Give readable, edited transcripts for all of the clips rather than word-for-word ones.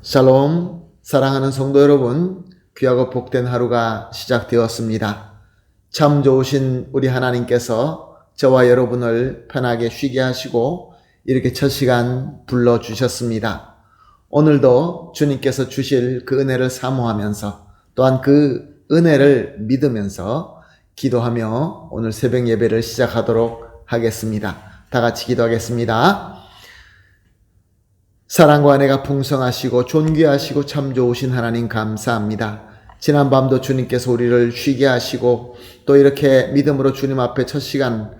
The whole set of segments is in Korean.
샬롬, 사랑하는 성도 여러분, 귀하고 복된 하루가 시작되었습니다. 참 좋으신 우리 하나님께서 저와 여러분을 편하게 쉬게 하시고 이렇게 첫 시간 불러주셨습니다. 오늘도 주님께서 주실 그 은혜를 사모하면서 또한 그 은혜를 믿으면서 기도하며 오늘 새벽 예배를 시작하도록 하겠습니다. 다 같이 기도하겠습니다. 사랑과 은혜가 풍성하시고 존귀하시고 참 좋으신 하나님 감사합니다. 지난 밤도 주님께서 우리를 쉬게 하시고 또 이렇게 믿음으로 주님 앞에 첫 시간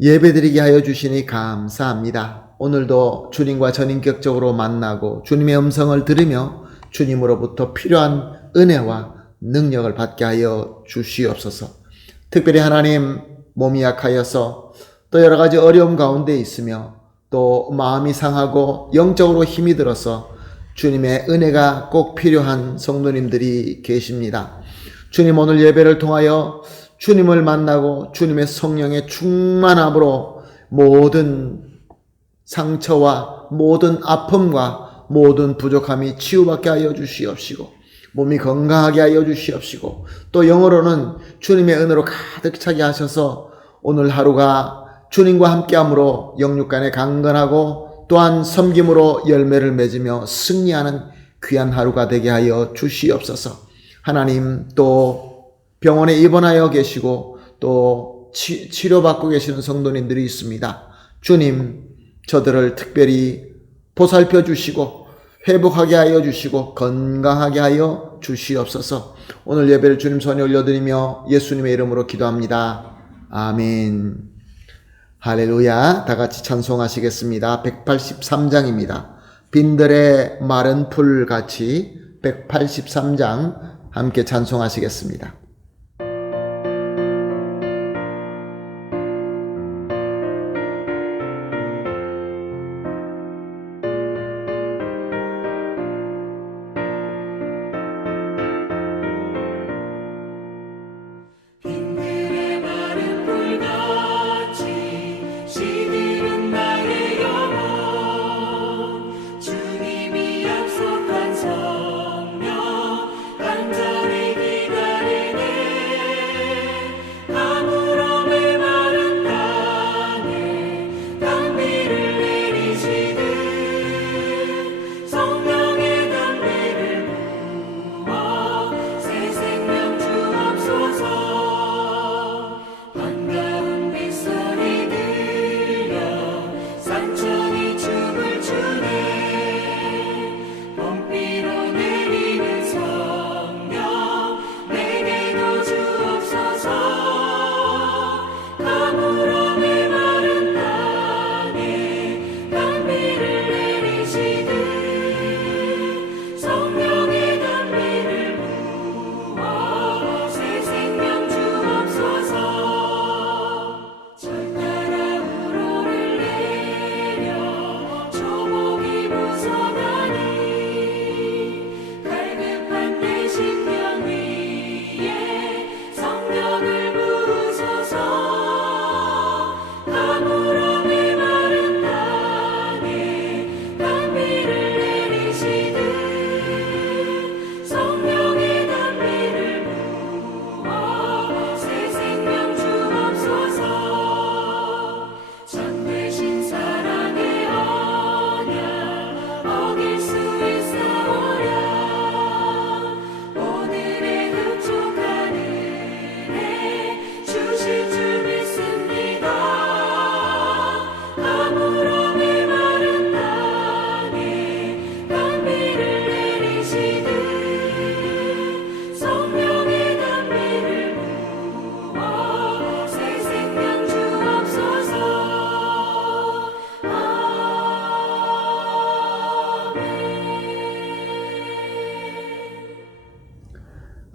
예배드리게 하여 주시니 감사합니다. 오늘도 주님과 전인격적으로 만나고 주님의 음성을 들으며 주님으로부터 필요한 은혜와 능력을 받게 하여 주시옵소서. 특별히 하나님, 몸이 약하여서 또 여러 가지 어려움 가운데 있으며 또 마음이 상하고 영적으로 힘이 들어서 주님의 은혜가 꼭 필요한 성도님들이 계십니다. 주님, 오늘 예배를 통하여 주님을 만나고 주님의 성령의 충만함으로 모든 상처와 모든 아픔과 모든 부족함이 치유받게 하여 주시옵시고 몸이 건강하게 하여 주시옵시고 또 영어로는 주님의 은혜로 가득 차게 하셔서 오늘 하루가 주님과 함께함으로 영육간에 강건하고 또한 섬김으로 열매를 맺으며 승리하는 귀한 하루가 되게 하여 주시옵소서. 하나님, 또 병원에 입원하여 계시고 또 치료받고 계시는 성도님들이 있습니다. 주님, 저들을 특별히 보살펴 주시고 회복하게 하여 주시고 건강하게 하여 주시옵소서. 오늘 예배를 주님 손에 올려드리며 예수님의 이름으로 기도합니다. 아멘. 할렐루야. 다 같이 찬송하시겠습니다. 183장입니다. 빈들의 마른 풀 같이 183장 함께 찬송하시겠습니다.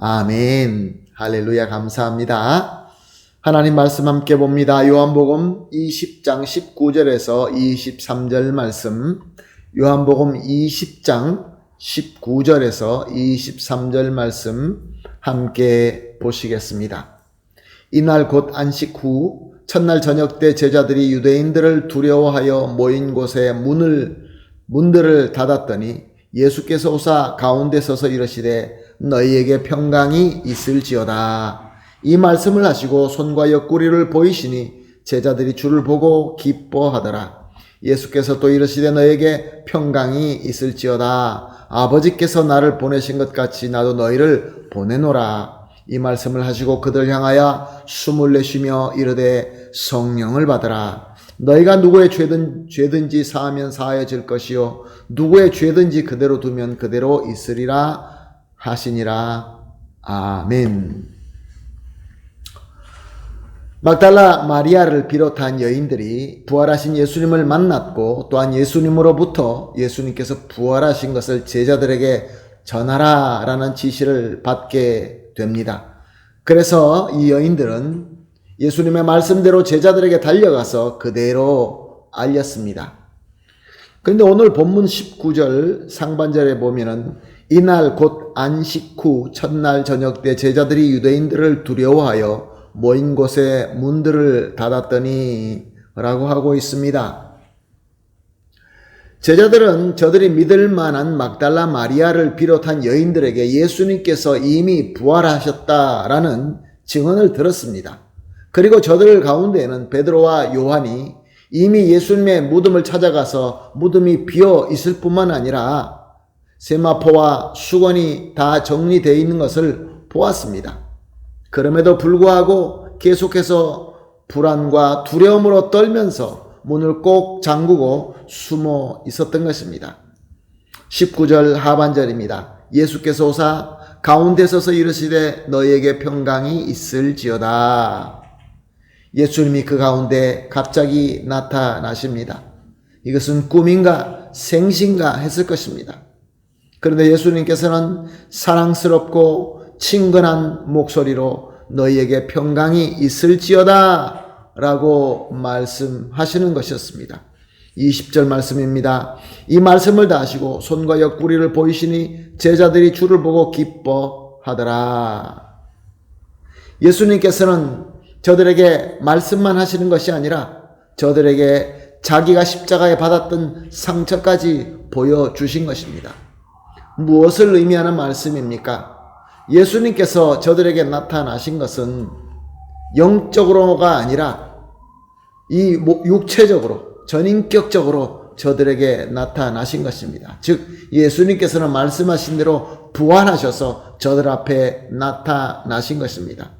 아멘. 할렐루야. 감사합니다. 하나님 말씀 함께 봅니다. 요한복음 20장 19절에서 23절 말씀, 요한복음 20장 19절에서 23절 말씀 함께 보시겠습니다. 이날 곧 안식 후 첫날 저녁 때 제자들이 유대인들을 두려워하여 모인 곳에 문들을 닫았더니 예수께서 오사 가운데 서서 이르시되 너희에게 평강이 있을지어다. 이 말씀을 하시고 손과 옆구리를 보이시니 제자들이 주를 보고 기뻐하더라. 예수께서 또 이르시되 너희에게 평강이 있을지어다. 아버지께서 나를 보내신 것 같이 나도 너희를 보내노라. 이 말씀을 하시고 그들 향하여 숨을 내쉬며 이르되 성령을 받으라. 너희가 누구의 죄든지 사하면 사하여질 것이요 누구의 죄든지 그대로 두면 그대로 있으리라 하시니라. 아멘. 막달라 마리아를 비롯한 여인들이 부활하신 예수님을 만났고 또한 예수님으로부터 예수님께서 부활하신 것을 제자들에게 전하라 라는 지시를 받게 됩니다. 그래서 이 여인들은 예수님의 말씀대로 제자들에게 달려가서 그대로 알렸습니다. 그런데 오늘 본문 19절 상반절에 보면은 이날 곧 안식 후 첫날 저녁 때 제자들이 유대인들을 두려워하여 모인 곳에 문들을 닫았더니 라고 하고 있습니다. 제자들은 저들이 믿을 만한 막달라 마리아를 비롯한 여인들에게 예수님께서 이미 부활하셨다라는 증언을 들었습니다. 그리고 저들 가운데에는 베드로와 요한이 이미 예수님의 무덤을 찾아가서 무덤이 비어 있을 뿐만 아니라 세마포와 수건이 다 정리되어 있는 것을 보았습니다. 그럼에도 불구하고 계속해서 불안과 두려움으로 떨면서 문을 꼭 잠그고 숨어 있었던 것입니다. 19절 하반절입니다. 예수께서 오사 가운데 서서 이르시되 너희에게 평강이 있을지어다. 예수님이 그 가운데 갑자기 나타나십니다. 이것은 꿈인가 생신가 했을 것입니다. 그런데 예수님께서는 사랑스럽고 친근한 목소리로 너희에게 평강이 있을지어다 라고 말씀하시는 것이었습니다. 20절 말씀입니다. 이 말씀을 다 하시고 손과 옆구리를 보이시니 제자들이 주를 보고 기뻐하더라. 예수님께서는 저들에게 말씀만 하시는 것이 아니라 저들에게 자기가 십자가에 받았던 상처까지 보여주신 것입니다. 무엇을 의미하는 말씀입니까? 예수님께서 저들에게 나타나신 것은 영적으로가 아니라 이 육체적으로 전인격적으로 저들에게 나타나신 것입니다. 즉 예수님께서는 말씀하신 대로 부활하셔서 저들 앞에 나타나신 것입니다.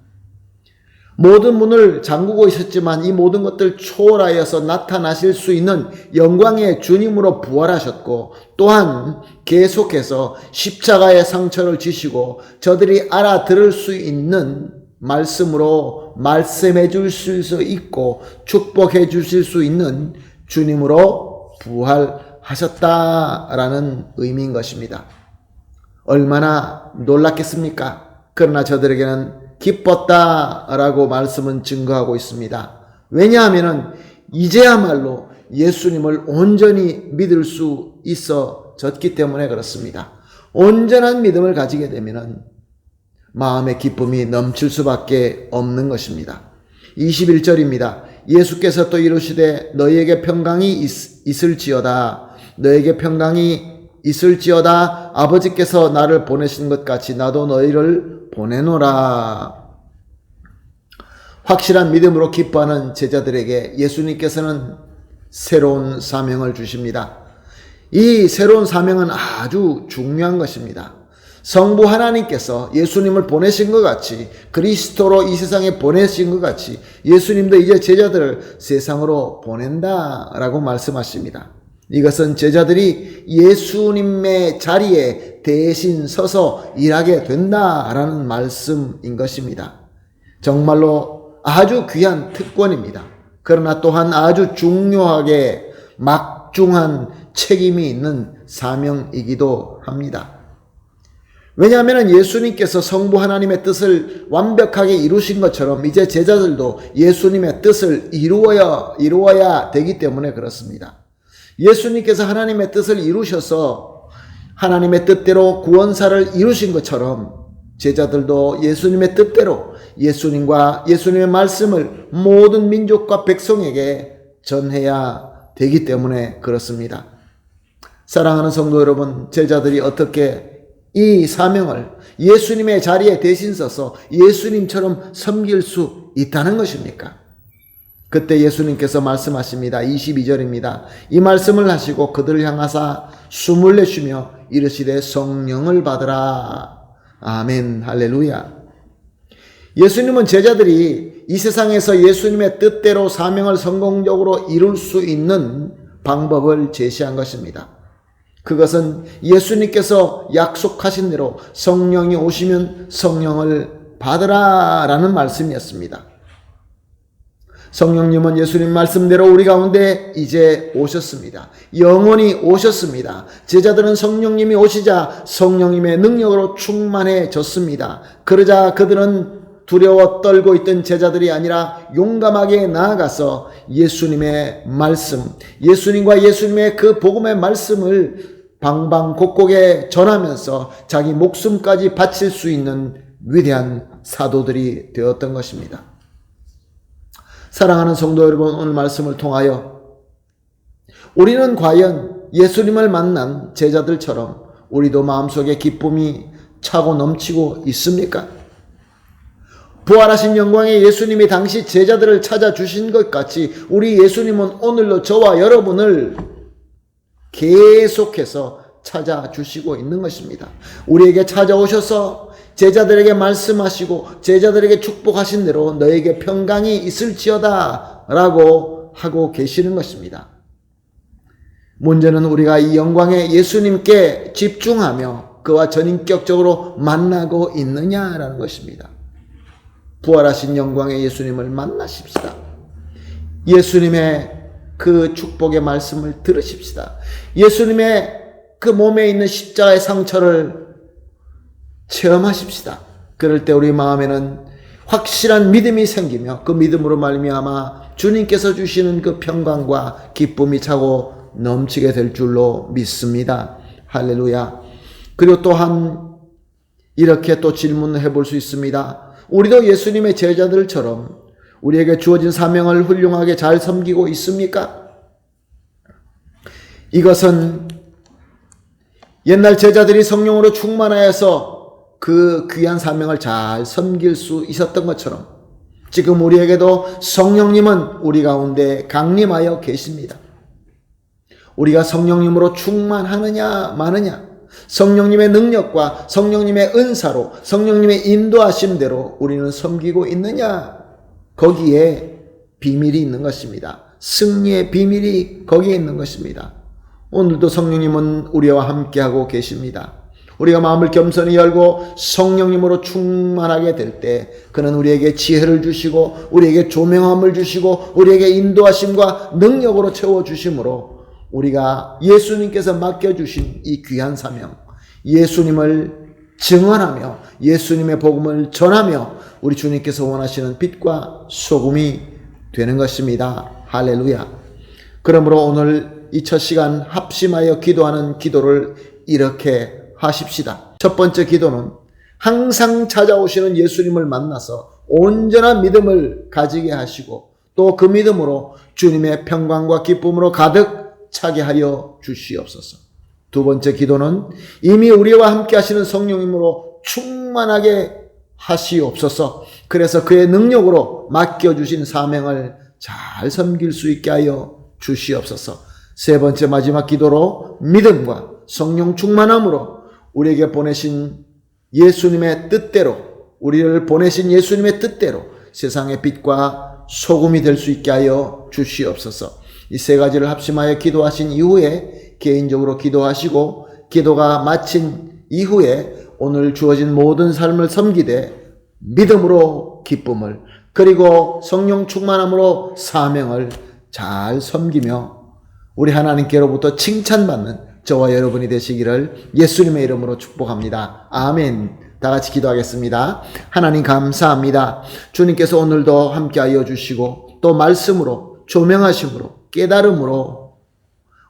모든 문을 잠그고 있었지만 이 모든 것들 초월하여서 나타나실 수 있는 영광의 주님으로 부활하셨고 또한 계속해서 십자가의 상처를 지시고 저들이 알아들을 수 있는 말씀으로 말씀해 주실 수 있고 축복해 주실 수 있는 주님으로 부활하셨다라는 의미인 것입니다. 얼마나 놀랐겠습니까? 그러나 저들에게는 기뻤다라고 말씀은 증거하고 있습니다. 왜냐하면 이제야말로 예수님을 온전히 믿을 수 있어졌기 때문에 그렇습니다. 온전한 믿음을 가지게 되면 마음의 기쁨이 넘칠 수밖에 없는 것입니다. 21절입니다. 예수께서 또 이르시되 너희에게 평강이 있을지어다. 너희에게 평강이 있을지어다. 아버지께서 나를 보내신 것 같이 나도 너희를 보내노라. 확실한 믿음으로 기뻐하는 제자들에게 예수님께서는 새로운 사명을 주십니다. 이 새로운 사명은 아주 중요한 것입니다. 성부 하나님께서 예수님을 보내신 것 같이 그리스도로 이 세상에 보내신 것 같이 예수님도 이제 제자들을 세상으로 보낸다라고 말씀하십니다. 이것은 제자들이 예수님의 자리에 대신 서서 일하게 된다라는 말씀인 것입니다. 정말로 아주 귀한 특권입니다. 그러나 또한 아주 중요하게 막중한 책임이 있는 사명이기도 합니다. 왜냐하면 예수님께서 성부 하나님의 뜻을 완벽하게 이루신 것처럼 이제 제자들도 예수님의 뜻을 이루어야 되기 때문에 그렇습니다. 예수님께서 하나님의 뜻을 이루셔서 하나님의 뜻대로 구원사를 이루신 것처럼 제자들도 예수님의 뜻대로 예수님과 예수님의 말씀을 모든 민족과 백성에게 전해야 되기 때문에 그렇습니다. 사랑하는 성도 여러분, 제자들이 어떻게 이 사명을 예수님의 자리에 대신 서서 예수님처럼 섬길 수 있다는 것입니까? 그때 예수님께서 말씀하십니다. 22절입니다. 이 말씀을 하시고 그들을 향하사 숨을 내쉬며 이르시되 성령을 받으라. 아멘, 할렐루야. 예수님은 제자들이 이 세상에서 예수님의 뜻대로 사명을 성공적으로 이룰 수 있는 방법을 제시한 것입니다. 그것은 예수님께서 약속하신 대로 성령이 오시면 성령을 받으라 라는 말씀이었습니다. 성령님은 예수님 말씀대로 우리 가운데 이제 오셨습니다. 영원히 오셨습니다. 제자들은 성령님이 오시자 성령님의 능력으로 충만해졌습니다. 그러자 그들은 두려워 떨고 있던 제자들이 아니라 용감하게 나아가서 예수님의 말씀, 예수님과 예수님의 그 복음의 말씀을 방방곡곡에 전하면서 자기 목숨까지 바칠 수 있는 위대한 사도들이 되었던 것입니다. 사랑하는 성도 여러분, 오늘 말씀을 통하여 우리는 과연 예수님을 만난 제자들처럼 우리도 마음속에 기쁨이 차고 넘치고 있습니까? 부활하신 영광의 예수님이 당시 제자들을 찾아주신 것 같이 우리 예수님은 오늘도 저와 여러분을 계속해서 찾아주시고 있는 것입니다. 우리에게 찾아오셔서 제자들에게 말씀하시고 제자들에게 축복하신 대로 너에게 평강이 있을지어다 라고 하고 계시는 것입니다. 문제는 우리가 이 영광의 예수님께 집중하며 그와 전인격적으로 만나고 있느냐라는 것입니다. 부활하신 영광의 예수님을 만나십시다. 예수님의 그 축복의 말씀을 들으십시다. 예수님의 그 몸에 있는 십자가의 상처를 체험하십시다. 그럴 때 우리 마음에는 확실한 믿음이 생기며 그 믿음으로 말미암아 주님께서 주시는 그 평강과 기쁨이 차고 넘치게 될 줄로 믿습니다. 할렐루야. 그리고 또한 이렇게 또 질문해 볼 수 있습니다. 우리도 예수님의 제자들처럼 우리에게 주어진 사명을 훌륭하게 잘 섬기고 있습니까? 이것은 옛날 제자들이 성령으로 충만하여서 그 귀한 사명을 잘 섬길 수 있었던 것처럼 지금 우리에게도 성령님은 우리 가운데 강림하여 계십니다. 우리가 성령님으로 충만하느냐 마느냐, 성령님의 능력과 성령님의 은사로 성령님의 인도하심대로 우리는 섬기고 있느냐, 거기에 비밀이 있는 것입니다. 승리의 비밀이 거기에 있는 것입니다. 오늘도 성령님은 우리와 함께하고 계십니다. 우리가 마음을 겸손히 열고 성령님으로 충만하게 될 때 그는 우리에게 지혜를 주시고 우리에게 조명함을 주시고 우리에게 인도하심과 능력으로 채워주심으로 우리가 예수님께서 맡겨주신 이 귀한 사명, 예수님을 증언하며 예수님의 복음을 전하며 우리 주님께서 원하시는 빛과 소금이 되는 것입니다. 할렐루야. 그러므로 오늘 이 첫 시간 합심하여 기도하는 기도를 이렇게 하십시다. 첫 번째 기도는 항상 찾아오시는 예수님을 만나서 온전한 믿음을 가지게 하시고 또 그 믿음으로 주님의 평강과 기쁨으로 가득 차게 하려 주시옵소서. 두 번째 기도는 이미 우리와 함께 하시는 성령님으로 충만하게 하시옵소서. 그래서 그의 능력으로 맡겨주신 사명을 잘 섬길 수 있게 하여 주시옵소서. 세 번째 마지막 기도로 믿음과 성령 충만함으로 우리에게 보내신 예수님의 뜻대로, 우리를 보내신 예수님의 뜻대로 세상의 빛과 소금이 될 수 있게 하여 주시옵소서. 이 세 가지를 합심하여 기도하신 이후에 개인적으로 기도하시고 기도가 마친 이후에 오늘 주어진 모든 삶을 섬기되 믿음으로 기쁨을 그리고 성령 충만함으로 사명을 잘 섬기며 우리 하나님께로부터 칭찬받는 저와 여러분이 되시기를 예수님의 이름으로 축복합니다. 아멘. 다 같이 기도하겠습니다. 하나님 감사합니다. 주님께서 오늘도 함께하여 주시고 또 말씀으로 조명하심으로 깨달음으로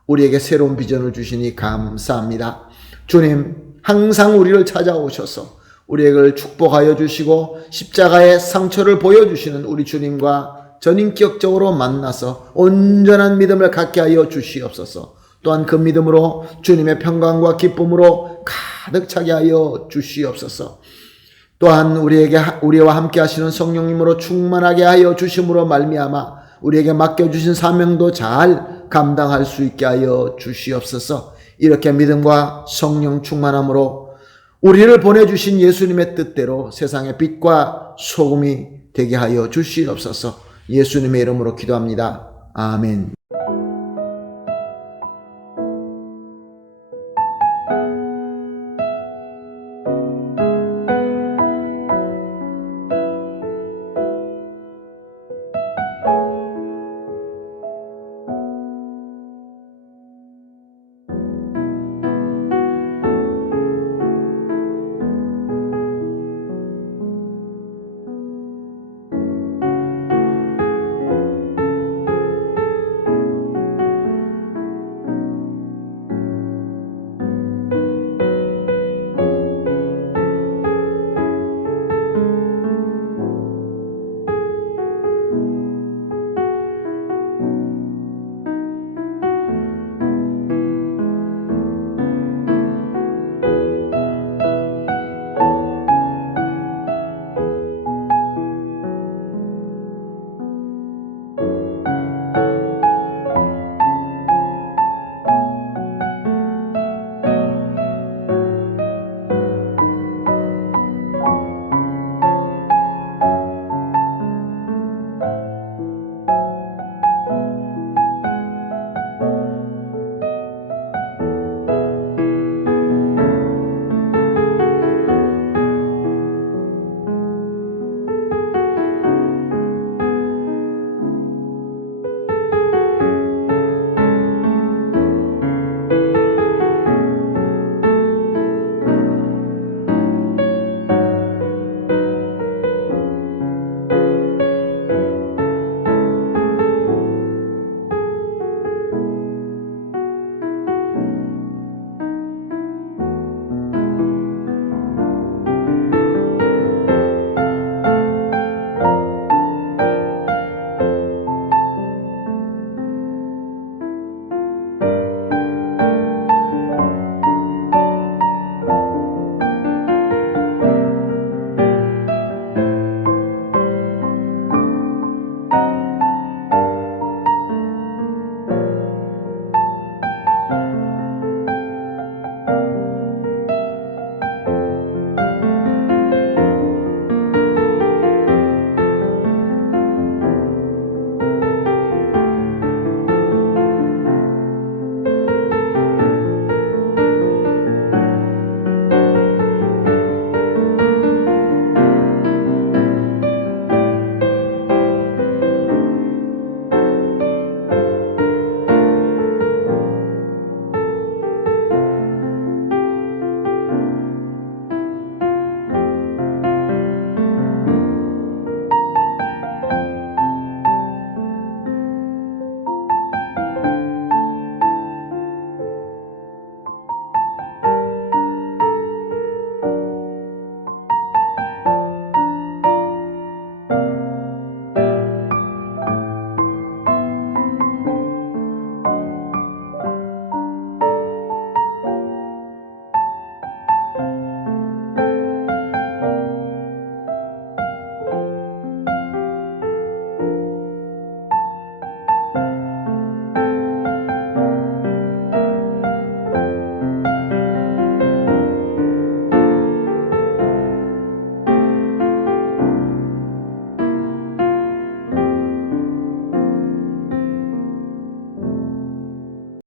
우리에게 새로운 비전을 주시니 감사합니다. 주님 항상 우리를 찾아오셔서 우리에게 축복하여 주시고 십자가의 상처를 보여주시는 우리 주님과 전인격적으로 만나서 온전한 믿음을 갖게 하여 주시옵소서. 또한 그 믿음으로 주님의 평강과 기쁨으로 가득 차게 하여 주시옵소서. 또한 우리와 함께 하시는 성령님으로 충만하게 하여 주심으로 말미암아 우리에게 맡겨주신 사명도 잘 감당할 수 있게 하여 주시옵소서. 이렇게 믿음과 성령 충만함으로 우리를 보내주신 예수님의 뜻대로 세상의 빛과 소금이 되게 하여 주시옵소서. 예수님의 이름으로 기도합니다. 아멘.